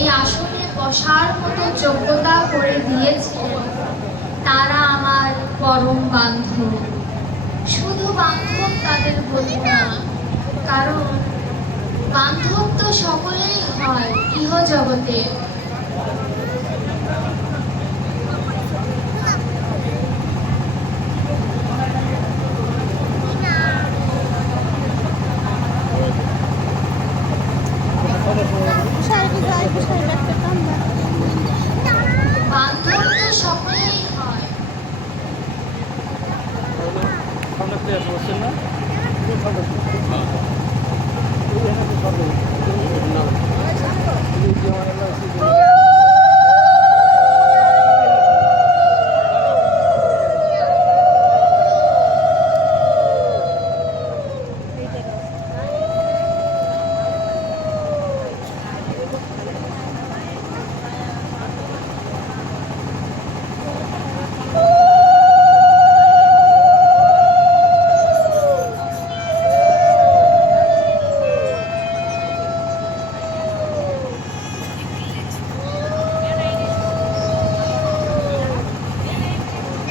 এই আসনে বসার মতো যোগ্যতা করে দিয়েছিলেন তারা আমার পরম বান্ধব। শুধু বান্ধব তাদের বলি না, কারণ বান্ধব তো সকলেই হয় ইহ জগতে Güzel güzel güzel bekletem ben. বান্ধব তো সকলেই হয় সামনে প্লে আছে বলছেন না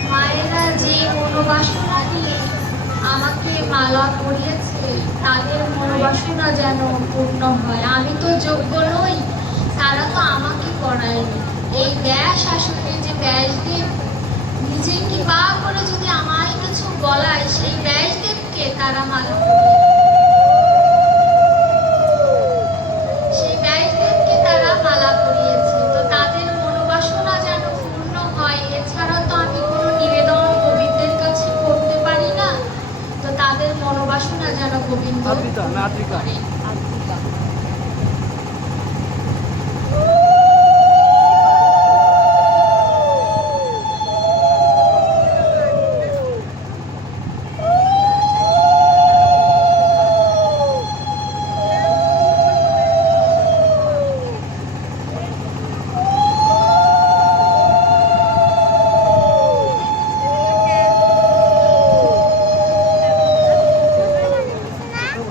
মায়েরা যে মনোবাসনা নিয়ে আমাকে মালা পরিয়েছে তাদের মনোবাসনা যেন পূর্ণ হয় আমি তো যোগ্য নই তারা তো আমাকে পড়ায়নি এই ব্যাস আসলে যে ব্যাসদেব কি বা করে যদি আমায় কিছু বলায় সেই ব্যাসদেবকে তারা মালা পরিয়েছে। সেই ব্যাসদেবকে তারা মালা পরিয়েছে তো তাদের মনোবাসনা যেন পূর্ণ হয় এছাড়া তো আমি কোনো নিবেদন গোবিন্দের কাছে করতে পারি না তো তাদের মনোবাসনা যেন গোবিন্দ আদ্রিতা না আদ্রিকা করে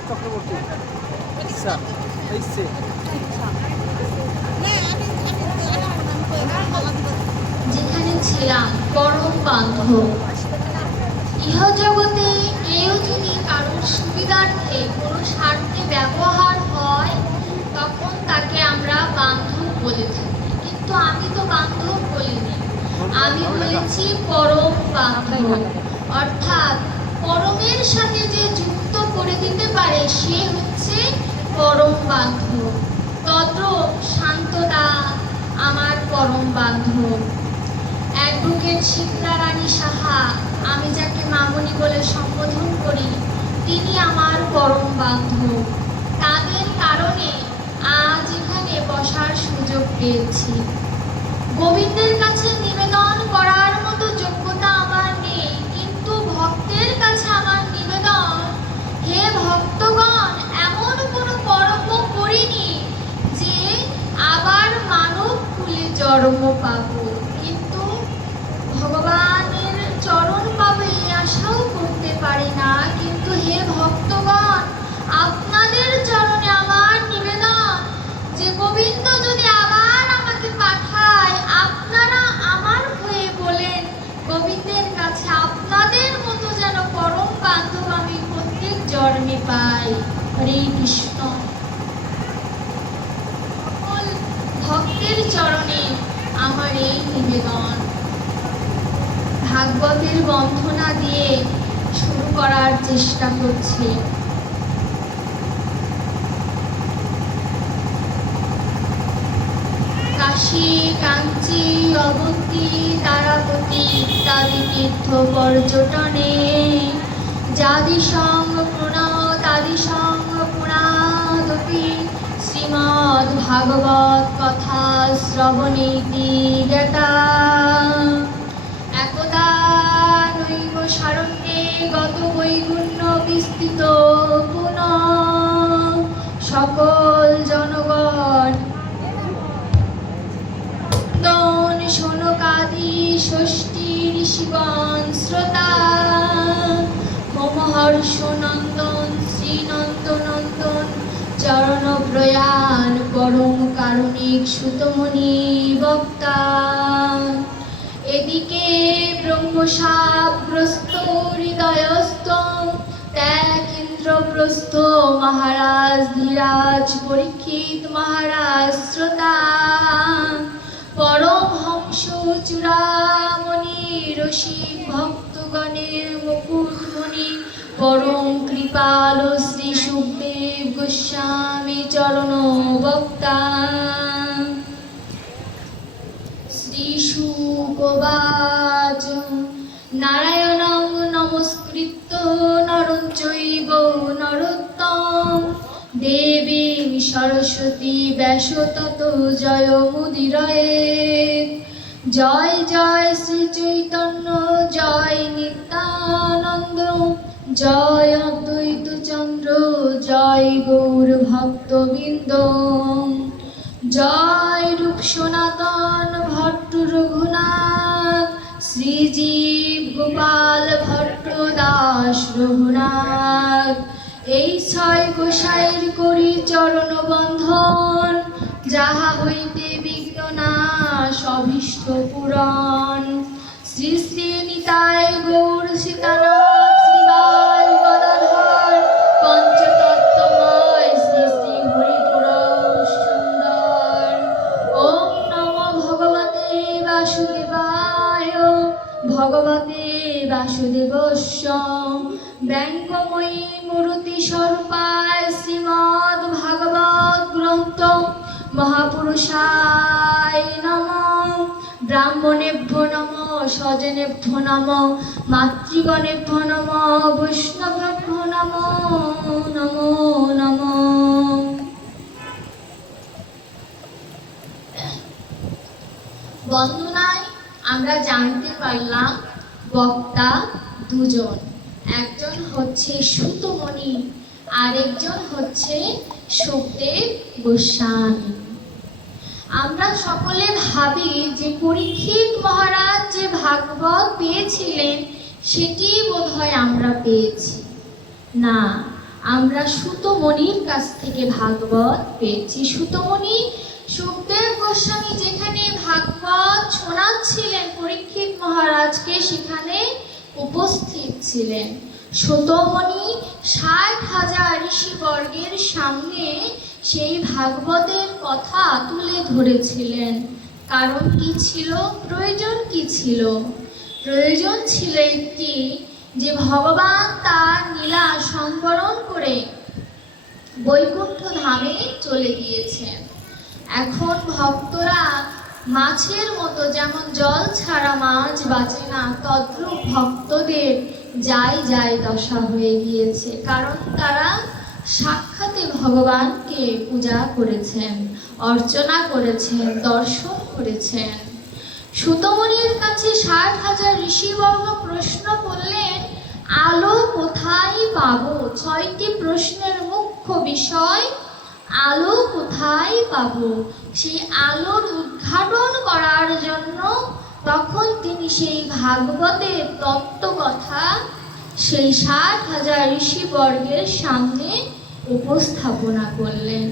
চক্রবর্তী ইচ্ছা ইচ্ছে Ne, আমি আমি আমি যেখানে ছিলাম পরম বান্ধব ইহ জগতে কেউ যদি কারোর সুবিধার্থে কোনো স্বার্থে ব্যবহার হয় তখন তাকে আমরা বান্ধব বলে থাকি কিন্তু আমি তো বান্ধব বলিনি আমি বলেছি পরম বান্ধব অর্থাৎ পরমের সাথে যে যুক্ত করে দিতে পারে সে হচ্ছে পরম বান্ধব তত শান্তদা আমার পরম বান্ধব অ্যাডভোকেট শিপ্রা রানী সাহা আমি যাকে মামনি বলে সম্বোধন করি তিনি আমার বান্ধব তাদের কারণে আজ এখানে বসার সুযোগ পেয়েছি। গোবিন্দের কাছে নিবেদন করার মতো যোগ্যতা আমার নেই, কিন্তু ভক্তের কাছে আমার নিবেদন, হে ভক্তগণ, এমন কোনো কর্ম করিনি যে আবার মানব কুলে জন্ম পাবো কিন্তু ভগবানের চরণ পাবো এই আশাও করতে পারি না কিন্তু হে ভক্তগণ আপনাদের চরণে আমার নিবেদন যে গোবিন্দ যদি আবার আমাকে পাঠায় আপনারা আমার হয়ে বলেন গোবিন্দের কাছে আপনাদের মতো যেন পরম বান্ধব আমি জন্মে পাই। হরে কৃষ্ণ। ভক্তের চরণে আমার এই নিবেদন। ভাগবতের বন্ধনা দিয়ে শুরু করার চেষ্টা করছি। কাশী, কাঞ্চি অবন্তী তারাপতি ইত্যাদি তীর্থ পর্যটনে যাদি সঙ্গ প্রণতাদি সঙ্গ পুরাদপি শ্রীমদ্ ভাগবত কথা শ্রবণীতি জ্ঞাতা একদা নৈব সারণ্যে গত বৈগুণ্য বিস্তৃত পুনঃ। সকল জনগণ শোনকাদি ষষ্ঠী ঋষিগণ। সুতমণি বক্তা এদিকে ব্রহ্মসাগ্রস্ত হৃদয়স্থ, ত্যাগেন্দ্রপ্রস্থ মহারাজ ধীরাজ পরীক্ষিত মহারাজ শ্রোতা। পরমহংস চূড়ামণি, রসিক ভক্তগণের মুকুটমণি, পরম কৃপাল শ্রী সুখদেব গোস্বামী চরণ বক্তা শ্রীশুকবাচ নারায়ণং নমস্কৃত্য নরং চৈব নরোত্তম। দেবীং সরস্বতী ব্যাস তত জয় মুদিরয়েত জয় জয় শ্রী চৈতন্য, জয় নিত্যানন্দ। জয় অদ্বৈত চন্দ্র, জয় গৌর ভক্তবৃন্দ জয় রূপ সনাতন ভট্ট রঘুনাথ, শ্রীজীব গোপাল ভট্ট দাস রঘুনাথ। এই ছয় গোসাইয়ের করি চরণ বন্ধন, যাহা হইতে বিঘ্ন নাশ অভীষ্ট পুরাণ। শ্রী শ্রী নিতায় গৌর সীতানাথ নম নমো নম বন্দনায় আমরা জানতে পারলাম, বক্তা দুজন। একজন হচ্ছে সুতমণি, আরেকজন হচ্ছে সুখদেব গোস্বামী। আমরা সকলে ভাবি যে পরীক্ষিত মহারাজ যে ভাগবত পেয়েছিলেন, সেটি বোধহয় আমরা পেয়েছি। না, আমরা সুতমণির কাছ থেকে ভাগবত পেয়েছি। সুতমণি, সুখদেব গোস্বামী যেখানে ভাগবত শোনাচ্ছিলেন পরীক্ষিত মহারাজকে, সেখানে উপস্থিত ছিলেন। সুতমণি ষাট হাজার ঋষিবর্গের সামনে সেই ভাগবতের কথা তুলে ধরেছিলেন। কারণ কি ছিল? প্রয়োজন কি ছিল? প্রয়োজন ছিল একটি, যে ভগবান তার লীলা সংবরণ করে বৈকুণ্ঠ ধামে চলে গিয়েছেন। এখন ভক্তরা মাছের মতো যেমন জল ছাড়া মাছ বাঁচে না, তদ্রূপ ভক্তদের যাই যাই দশা হয়ে গিয়েছে। কারণ তারা সাক্ষাতে ভগবানকে পূজা করেছেন, অর্চনা করেছেন, দর্শন করেছেন। সুতমণির কাছে ষাট হাজার ঋষিবর্গ প্রশ্ন করলেন, আলো কোথায় পাবো? ছয়টি প্রশ্নের মুখ্য বিষয়, আলো কোথায় পাব? সেই আলোর উদ্ঘাটন করার জন্য তখন তিনি সেই ভাগবতের তত্ত্বকথা, সেই ষাট হাজার ঋষিবর্গের সামনে উপস্থাপনা করলেন,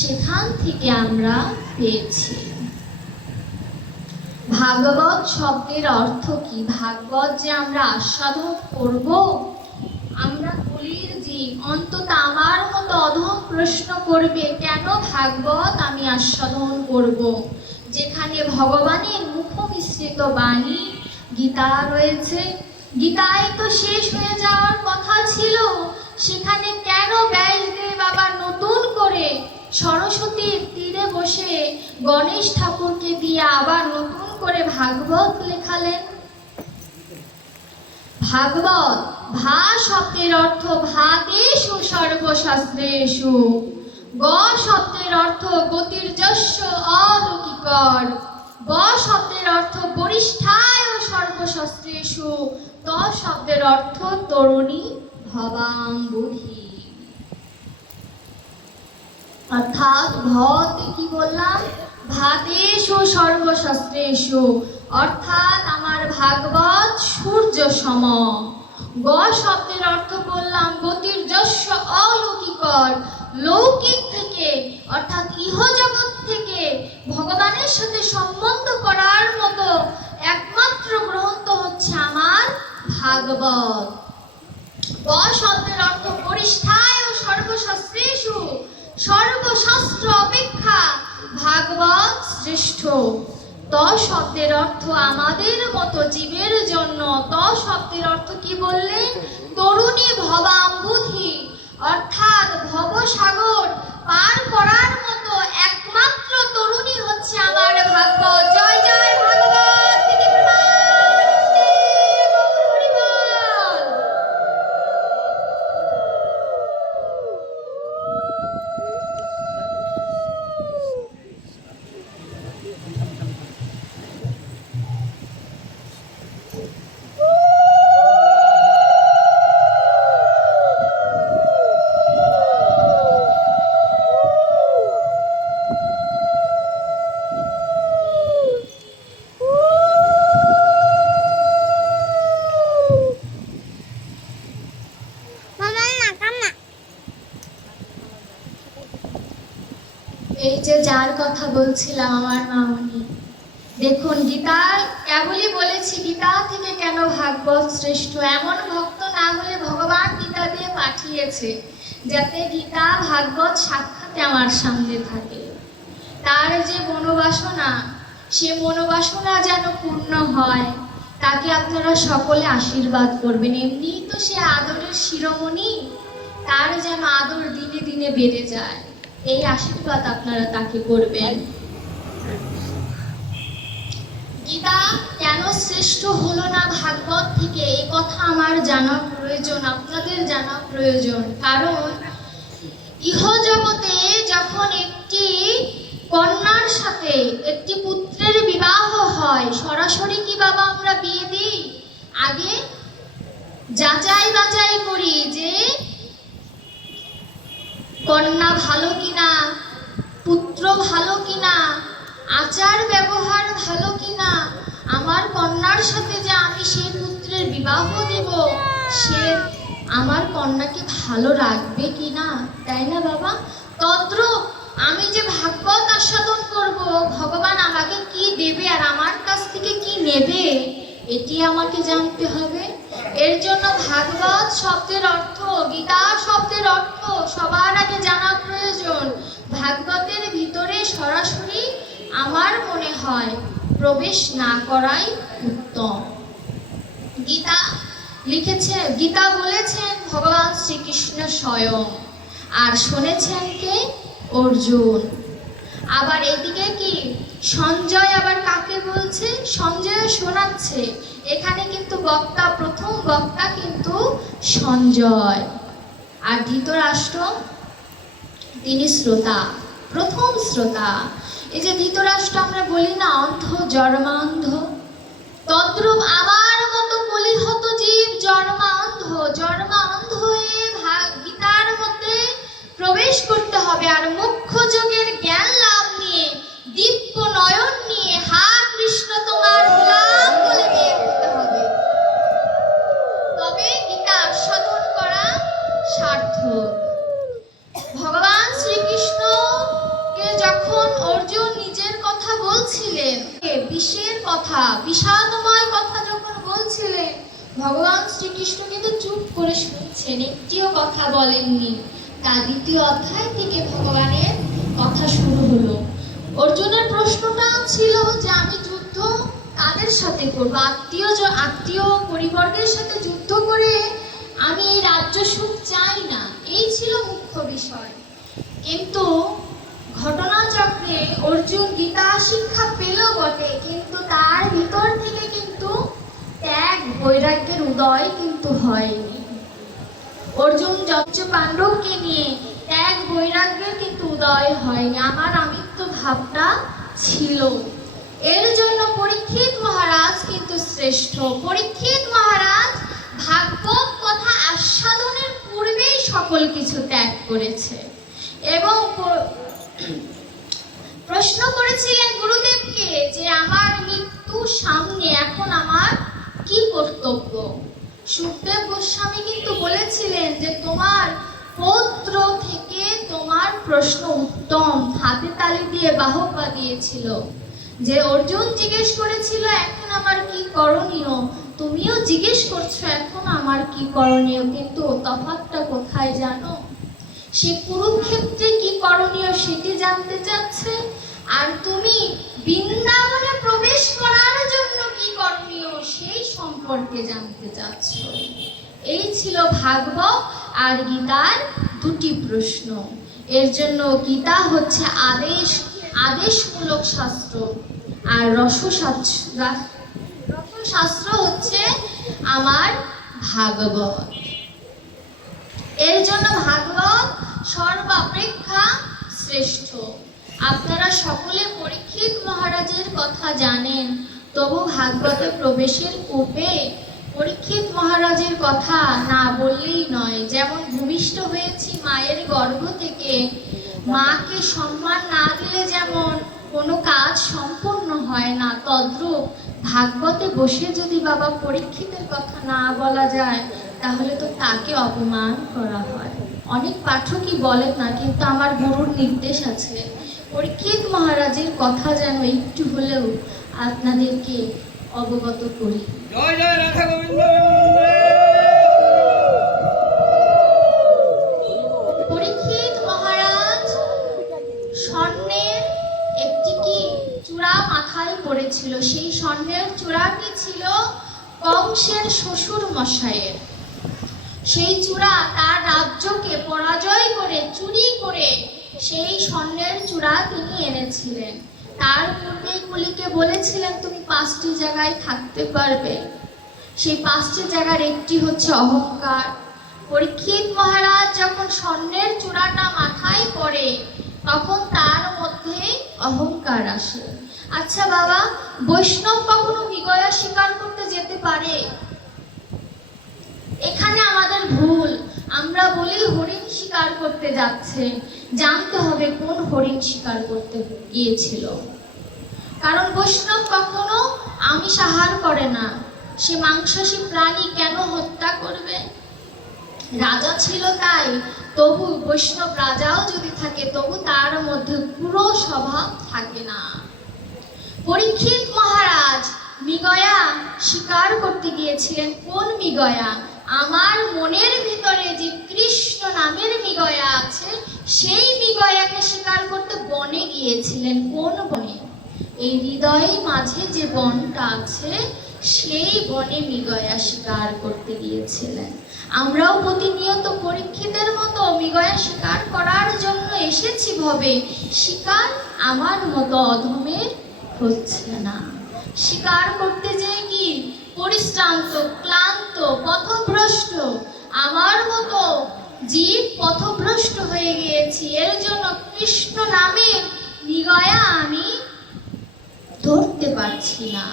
সেখান থেকে আমরা পেয়েছি। ভাগবত শব্দের অর্থ কি? ভাগবত যে আমরা আস্বাদন করব, আমরা কলির জীব অন্তত আমার মতো অধম প্রশ্ন করবে, কেন ভাগবত আমি আস্বাদন করব? যেখানে ভগবানের মুখ মিশ্রিত বাণী, গীতা রয়েছে। গীতায় তো শেষ হয়ে যাওয়ার কথা ছিল সেখানে কেন ব্যাসদেব আবার নতুন করে সরস্বতীর তীরে বসে গণেশ ঠাকুরকে দিয়ে আবার নতুন করে ভাগবত লেখালেন। ভাগবত, ভা শব্দের অর্থ ভাতেষু সর্বশাস্ত্রেষু। গ শব্দের অর্থ গতির গতির্যস্য অলৌকিকর। ব শব্দের অর্থ বরিষ্ঠায় ও সর্বশাস্ত্রেষু। ত শব্দের অর্থ তরুণী ভবাঙ্গুহী অর্থাৎ ভতে কি বললাম? ভাতেষু সর্বশাস্ত্রেষু। অর্থাৎ আমার ভাগবত সূর্য সম। গ শব্দের অর্থ বললাম গতির যস্য অলৌকিকর, লৌকিক থেকে, অর্থাৎ ইহজগৎ থেকে ভগবানের সাথে সম্বন্ধ করার মতো একমাত্র গ্রন্থ হচ্ছে আমার ভাগবত। ব শব্দের অর্থ পরিষ্ঠায় ও সর্বশাস্ত্রেষু। সর্বশাস্ত্র অপেক্ষা ভাগবত শ্রেষ্ঠ। ত শব্দের অর্থ আমাদের মতো জীবের জন্য। ত শব্দের অর্থ কি বললেন? তরুণী ভবাম্বুধি। অর্থাৎ ভবসাগর পার করার মতো একমাত্র তরুণী হচ্ছে আমার ভাগবত জয় জয় ভাগবত থেকে প্রাণে গৌর হরিবল। মামা না কান্না এই যে যার কথা বলছিলাম আমার মামনি। দেখুন, গীতা কেবলই বলেছি, গীতা থেকে কেন ভাগবত শ্রেষ্ঠ? এমন ভক্ত না হলে ভগবান গীতা দিয়ে পাঠিয়েছে, যাতে গীতা ভাগবত সাক্ষাৎ আমার সামনে থাকে। তার যে মনোবাসনা, সে মনোবাসনা যেন পূর্ণ হয়, তাকে আপনারা সকলে আশীর্বাদ করবেন। এমনিই তো সে আদরের শিরোমণি, তার যেন আদর দিনে দিনে বেড়ে যায়, এই আশীর্বাদ আপনারা তাকে করবেন। গীতা, কেন শ্রেষ্ঠ হলো না ভাগবত থেকে? এই কথা আমার জানা প্রয়োজন, আপনাদের জানা প্রয়োজন। কারণ, ইহজগতে যখন একটি কন্যার সাথে একটি পুত্রের বিবাহ হয়, সরাসরি কি বাবা আমরা বিয়ে দিই? আগে যাচাই বাছাই করি যে কন্যা ভালো কিনা, পুত্র ভালো কিনা আচার ব্যবহার ভালো কিনা? আমার কন্যার সাথে যে আমি সেই পুত্রের বিবাহ দেব, সে আমার কন্যাকে ভালো রাখবে কিনা? তাই না বাবা? তদ্রূপ আমি যে ভাগবত আস্বাদন করব, ভগবান আমাকে কি দেবে আর আমার কাছ থেকে কি নেবে? এটি আমাকে জানতে হবে। এর জন্য ভাগবত শব্দের অর্থ, গীতা শব্দের অর্থ সবার আগে জানা প্রয়োজন। ভাগবতের ভিতরে সরাসরি আমার মনে হয় প্রবেশ না করাই উত্তম। গীতা লিখেছে, গীতা বলেছেন ভগবান শ্রীকৃষ্ণ স্বয়ং, আর শুনেছেন কে? অর্জুন। আবার এদিকে কি? সঞ্জয় আবার কাকে বলছে? সঞ্জয় শোনাচ্ছে। এখানে কিন্তু বক্তা, প্রথম বক্তা কিন্তু সঞ্জয়। আর ধৃতরাষ্ট্র, তিনি শ্রোতা, প্রথম শ্রোতা। এই যে ধৃতরাষ্ট্র আমরা বলি না, অন্ধ জন্মান্ধ তদ্রূপ আমার মতো কলিহত জীব জন্মান্ধ জন্মান্ধ হয়ে ভাগ- গীতার মধ্যে প্রবেশ করতে হবে। আর মুখ্য যোগের জ্ঞান বিষের কথা, বিষাদময় কথা যখন বলছিলেন, ভগবান শ্রীকৃষ্ণ কিন্তু চুপ করে শুনছেন, একটিও কথা বলেননি। তা দ্বিতীয় অধ্যায় থেকে ভগবানের কথা শুরু হলো। অর্জুনের প্রশ্নটা ছিল যে, আমি যুদ্ধ কাদের সাথে করব? আত্মীয় আত্মীয় পরিবর্গের সাথে যুদ্ধ করে আমি এই রাজ্য সুখ চাই না। এই ছিল মুখ্য বিষয়। কিন্তু ঘটনাচক্রে অর্জুন গীতা শিক্ষা পেল বটে, কিন্তু তার ভিতর থেকে কিন্তু ত্যাগ, বৈরাগ্যের উদয় কিন্তু হয়নি। অর্জুন যজ্ঞ পাণ্ডবকে নিয়ে ত্যাগ, বৈরাগ্যের কিন্তু উদয় হয়নি। আমার আমিত্ব ভাবটা ছিল। এর জন্য পরীক্ষিত মহারাজ কিন্তু শ্রেষ্ঠ। পরীক্ষিত মহারাজ ভাগবত কথা আস্বাদনের পূর্বেই সকল কিছু ত্যাগ করেছে। এবং প্রশ্ন করেছিলেন গুরুদেবকে যে আমার মৃত্যু সামনে এখন আমার কি কর্তব্য? সুখদেব গোস্বামী কিন্তু বলেছিলেন যে তোমার পৌত্র থেকে তোমার প্রশ্ন উত্তম, হাতে তালি দিয়ে বাহবা দিয়েছিল। যে অর্জুন জিজ্ঞেস করেছিল, এখন আমার কি করণীয়? তুমিও জিজ্ঞেস করছ, এখন আমার কি করণীয়? কিন্তু তফাৎটা কোথায় জানো? সে কুরুক্ষেত্রে কি করণীয় সেটি জানতে চাচ্ছে? আর তুমি বৃন্দাবনে প্রবেশ করার জন্য কি করণীয় সেই সম্পর্কে জানতে চাচ্ছ। এই ছিল ভাগবত আর গীতার দুটি প্রশ্ন। এর জন্য গীতা হচ্ছে আদেশ, আদেশমূলক শাস্ত্র। আর রসশাস্ত্র হচ্ছে আমার ভাগবত। এর জন্য ভাগবত সর্বাপেক্ষা শ্রেষ্ঠ। আপনারা সকলে পরীক্ষিত মহারাজের কথা জানেন, তবু ভাগবতে প্রবেশের পূর্বে পরীক্ষিত মহারাজের কথা না বললেই নয়। যেমন ভূমিষ্ঠ হয়েছি মায়ের গর্ভ থেকে, মাকে সম্মান না দিলে যেমন কোনো কাজ সম্পূর্ণ হয় না, তদ্রূপ ভাগবতে বসে যদি বাবা পরীক্ষিতের কথা না বলা যায় তাহলে তো তাকে অপমান করা হয়। অনেক পাঠকই বলেন না কিন্তু আমার গুরুর নির্দেশ আছে। পরীক্ষিত মহারাজের কথা যেন একটু হলেও আপনাদেরকে অবগত করি। জয় জয় রাধা গোবিন্দ! পরীক্ষিত মহারাজ স্বর্ণের একটি কি চূড়া মাথায় পড়েছিল? সেই স্বর্ণের চূড়াটি ছিল কংসের শ্বশুর মশাইয়ের সেই চূড়া তার রাজ্যকে পরাজয় করে, চুরি করে সেই স্বর্ণের চূড়া তিনি এনেছিলেন। তার পূর্বে কুলিকে বলেছিলেন, তুমি পাঁচটি জায়গায় থাকতে পারবে। সেই পাঁচটি জায়গার একটি হচ্ছে অহংকার। পরীক্ষিত মহারাজ যখন স্বর্ণের চূড়াটা মাথায় পড়ে, তখন তার মধ্যে অহংকার আসে। আচ্ছা বাবা, বৈষ্ণব কখনো বিগয়া স্বীকার করতে যেতে পারে? এখানে আমাদের ভুল। আমরা বলি হরিণ শিকার করতে যাচ্ছে। জানতে হবে কোন হরিণ শিকার করতে গিয়েছিল। কারণ বৈষ্ণব কখনো আমিষ আহার করে না। সে মাংসাশী প্রাণী কেন হত্যা করবে? রাজা ছিল তাই। তবু বৈষ্ণব রাজাও যদি থাকে, তবু তার মধ্যে পুরো স্বভাব থাকে না। পরীক্ষিত মহারাজ মৃগয়া শিকার করতে গিয়েছিলেন। কোন মৃগয়া? আমার মনের ভিতরে যে কৃষ্ণ নামের মৃগয়া আছে, সেই মৃগয়াকে শিকার করতে বনে গিয়েছিলেন। কোন বনে? এই হৃদয়ের মাঝে যে বনটা আছে, সেই বনে মৃগয়া শিকার করতে গিয়েছিলেন। আমরাও প্রতিনিয়ত পরীক্ষিতের মতো মৃগয়া শিকার করার জন্য এসেছি ভবে। শিকার আমার মতো অধমের হচ্ছে না। শিকার করতে যেয়ে কি পরিশ্রান্ত, ক্লান্ত, পথভ্রষ্ট। আমার মতো জীব পথভ্রষ্ট হয়ে গিয়েছি। এর জন্য কৃষ্ণ নামের নিগয়া আমি ধরতে পারছি না।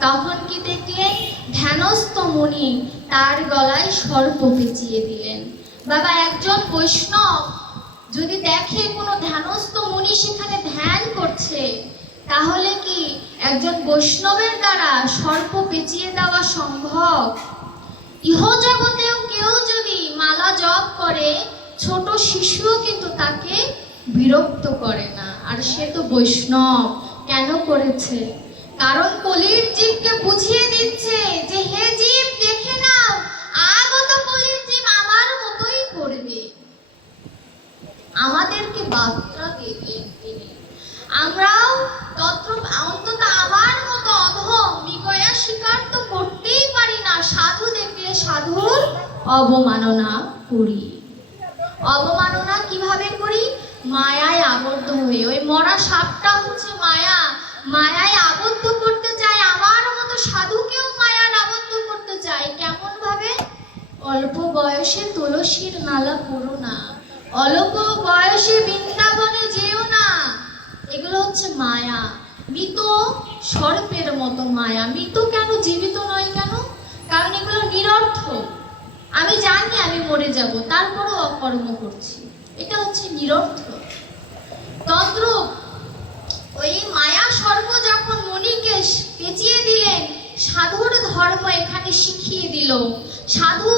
তখন কি দেখলেন? ধ্যানস্থ মুনি তার গলায় সর্প পেঁচিয়ে দিলেন। বাবা, একজন বৈষ্ণব যদি দেখে কোনো ধ্যানস্থ মুনি সেখানে ধ্যান করছে তাহলে কি একজন বৈষ্ণবের দ্বারা সর্প পেঁচিয়ে দেওয়া সম্ভব? ইহজগতেও কেউ যদি মালা জপ করে, ছোট শিশুও কিন্তু তাকে বিরক্ত করে না। আর সে তো বৈষ্ণব, কেন করেছে? কারণ কলির জীবকে বুঝিয়ে দিচ্ছে যে, হে জীব, দেখে নাও, আগত কলির জীব আমার মতোই করবে। আমাদেরকে বার্তা দিলেন তিনি আমরাও তত্র অন্তত আমার মতো অধম বিগয়া স্বীকার তো করতেই পারি না। সাধু দেখলে সাধুর অবমাননা করি। অবমাননা কীভাবে করি? মায়ায় আবদ্ধ হয়ে। ওই মরা সাপটা হচ্ছে মায়া। মায়ায় আবদ্ধ করতে চায় আমার মতো সাধুকেও মায়ার আবদ্ধ করতে চায়। কেমন ভাবে অল্প বয়সে তুলসীর নালা পুরো না। অল্প বয়সে বৃন্দাবনে যেও না। এগুলো হচ্ছে মায়া। মৃত সর্পের মতো মায়া। মৃত কেন? জীবিত নয় কেন? কারণ এগুলো নিরর্থক আমি জানি আমি মরে যাব, তারপরও অকর্ম করছি। এটা হচ্ছে নিরর্থক তদ্রূপ ওই মায়া সর্ব যখন মণিকে পেঁচিয়ে দিলেন, সাধুর ধর্ম এখানে শিখিয়ে দিল। সাধু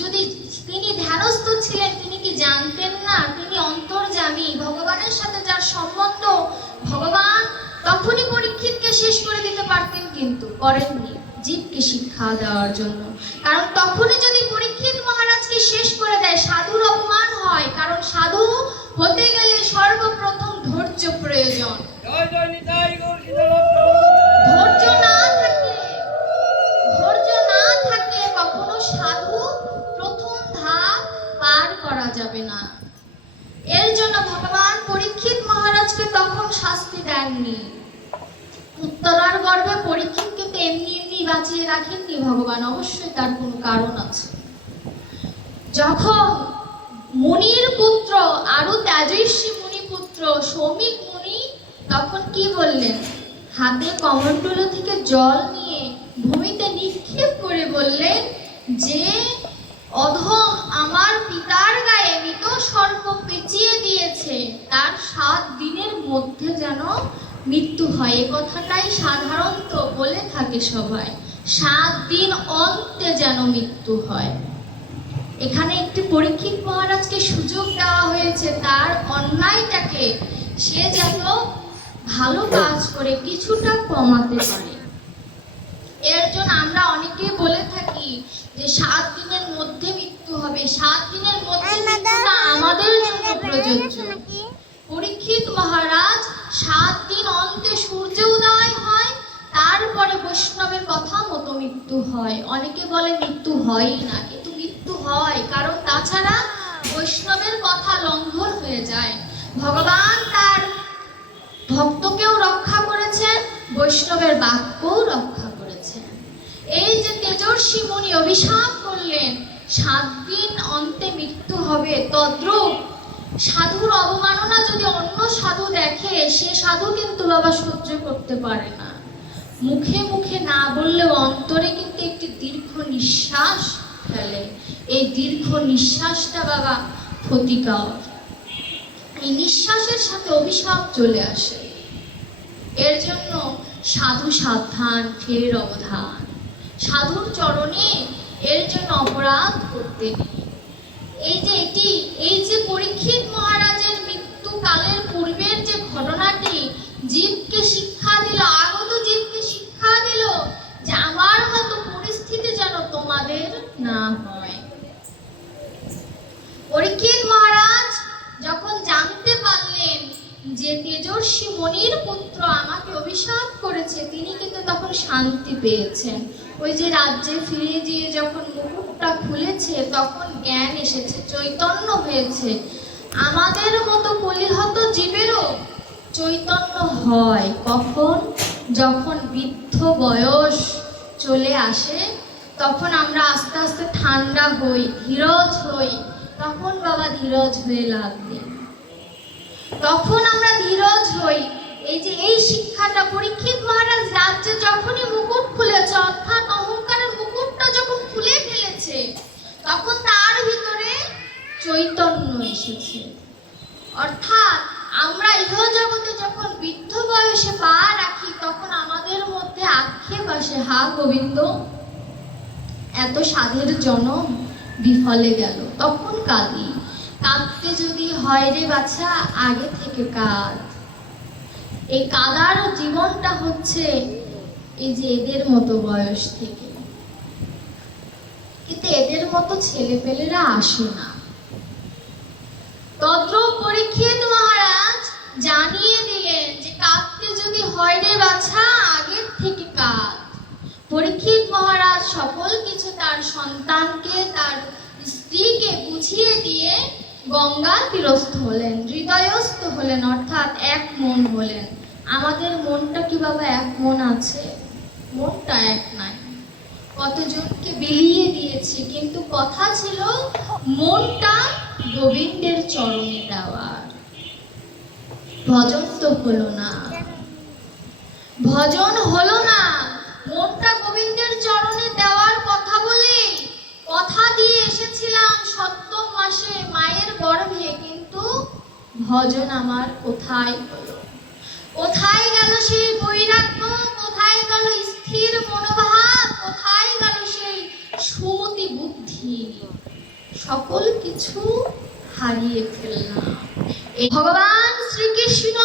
যদি তিনি ধ্যানস্থ ছিলেন কি জানতেন না? তিনি অন্তর্যামী। ভগবানের সাথে যার সম্বন্ধ, ভগবান তখনই পরীক্ষিতকে শেষ করে দিতে পারতেন কিন্তু, করেননি। জীবকে শিক্ষা দেওয়ার জন্য। কারণ তখনই যদি পরীক্ষিত মহারাজকে শেষ করে দেয়, সাধুর অপমান হয়। কারণ সাধু হতে গেলে সর্বপ্রথম ধৈর্য প্রয়োজন। ধৈর্য না রাখেননি ভগবান, অবশ্যই তার কোনো কারণ আছে। যখন মুনির পুত্র, আরও তেজস্বী মুনি পুত্র, সৌমিক মুনি, তখন কি বললেন? হাতে কমণ্ডল থেকে জল নিয়ে ভূমিতে নিক্ষেপ করে বললেন, যে অধম আমার পিতার গায়ে মৃত সর্প পেঁচিয়ে দিয়েছে, তার সাত দিনের মধ্যে যেন মৃত্যু হয়। এ কথাটাই সাধারণত বলে থাকে সবাই। সাত দিন অন্তে যেন মৃত্যু হয়। এখানে একটি পরীক্ষিত মহারাজকে সুযোগ দেওয়া হয়েছে তার অন্যায়টাকে সে যেন ভালো কাজ করে কিছুটা কমাতে পারে। এর জন্য আমরা অনেকেই বলে থাকি যে সাত দিনের মধ্যে মৃত্যু হবে। সাত দিনের মধ্যে মৃত্যুটা আমাদের জন্য প্রযোজ্য। পরীক্ষিত মহারাজ সাত দিন অন্তে সূর্য উদয় হয় তারপরে বৈষ্ণবের কথা মতো মৃত্যু হয়। অনেকে বলে মৃত্যু হয়ই না, কিন্তু মৃত্যু হয়, কারণ তাছাড়া বৈষ্ণবের কথা লঙ্ঘন হয়ে যায়। ভগবান তার ভক্তকেও রক্ষা করেছেন, বৈষ্ণবের বাক্যও রক্ষা করেছেন। এই যে তেজস্বী মুনি অভিশাপ করলেন, সাত দিন অন্তে মৃত্যু হবে। তদ্রূপ সাধুর অবমাননা যদি অন্য সাধু দেখে, সে সাধু কিন্তু বাবা সহ্য করতে পারে না। মুখে মুখে না বললেও অন্তরে কিন্তু একটি দীর্ঘ নিঃশ্বাস ফেলে। এই দীর্ঘ নিঃশ্বাসটা বাবা ক্ষতিকর। এই নিঃশ্বাসের সাথে অভিশাপ চলে আসে। এর জন্য সাধু সাবধান, ফের অবধান। সাধুর চরণে এর জন্য অপরাধ করতে নেই। এই যে এটি, এই যে পরীক্ষিত মহারাজের মৃত্যু কালের পূর্বের যে ঘটনাটি, জীবকে শিক্ষা দিল, আগত জীবকে শিক্ষা দিল, যে আমার মতো পরিস্থিতি যেন তোমাদের না হয়। পরীক্ষিত মহারাজ যখন জানতে পারলেন যে তেজস্বী মনির পুত্র আমাকে অভিশাপ করেছে, তিনি কিন্তু তখন শান্তি পেয়েছেন। ওই যে রাজ্যে ফিরে গিয়ে যখন মুকুটটা খুলেছে, তখন জ্ঞান এসেছে, চৈতন্য হয়েছে। আমাদের মতো কলিহত জীবেরও চৈতন্য হয় কখন? যখন বৃদ্ধ বয়স চলে আসে, তখন আমরা আস্তে আস্তে ঠান্ডা হই, ধীরজ হই। তখন বাবা ধীরজ হয়ে নেই। তখন আমরা ধীরজ হই। এই যে এই শিক্ষাটা পরীক্ষিত মহারাজ রাজ্যে যখনই মুকুট খুলেছে, অর্থাৎ অহংকারের মুকুটটা যখন খুলে ফেলেছে, তখন তার ভিতরে চৈতন্য এসেছে। অর্থাৎ আমরা ইহ জগতে যখন বৃদ্ধ বয়সে পা রাখি, তখন আমাদের মধ্যে আক্ষেপ আসে, হা গোবিন্দ, এত সাধের জনম বিফলে গেল, তখন কাঁদি। কাঁদতে যদি হয় রে বাছা, আগে থেকে কাঁদ। এই কাদার জীবনটা হচ্ছে এই যে এদের মতো বয়স থেকে। কিন্তু এদের মতো ছেলে পেলেরা আসে না। তদ্রূপ পরীক্ষিত মহারাজ জানিয়ে দিলেন যে কাঁদতে যদি বাছা আগের থেকে পরীক্ষিত মহারাজ সকল কিছু তার সন্তানকে, তার স্ত্রীকে বুঝিয়ে দিয়ে গঙ্গা হলেন হলেন, অর্থাৎ এক মন হলেন। আমাদের মনটা কি বাবা এক মন আছে? মনটা এক নাই। কতজনকে বিলিয়ে দিয়েছি, কিন্তু কথা ছিল মনটা গোবিন্দের চরণে দেওয়ার ভজন তো হলো না। ভজন হলো না। মনটা গোবিন্দের চরণে দেওয়ার কথা বলে কথা দিয়ে এসেছিলাম সপ্তম মাসে মায়ের গর্ভে, কিন্তু ভজন আমার কোথায় হলো? কোথায় গেল সেই বৈরাগ্য? কোথায় গেল স্থির মনোভাব? কোথায় গেল সেই সুমতি বুদ্ধি? সকল কিছু হারিয়ে ফেললাম। ভগবান শ্রীকৃষ্ণ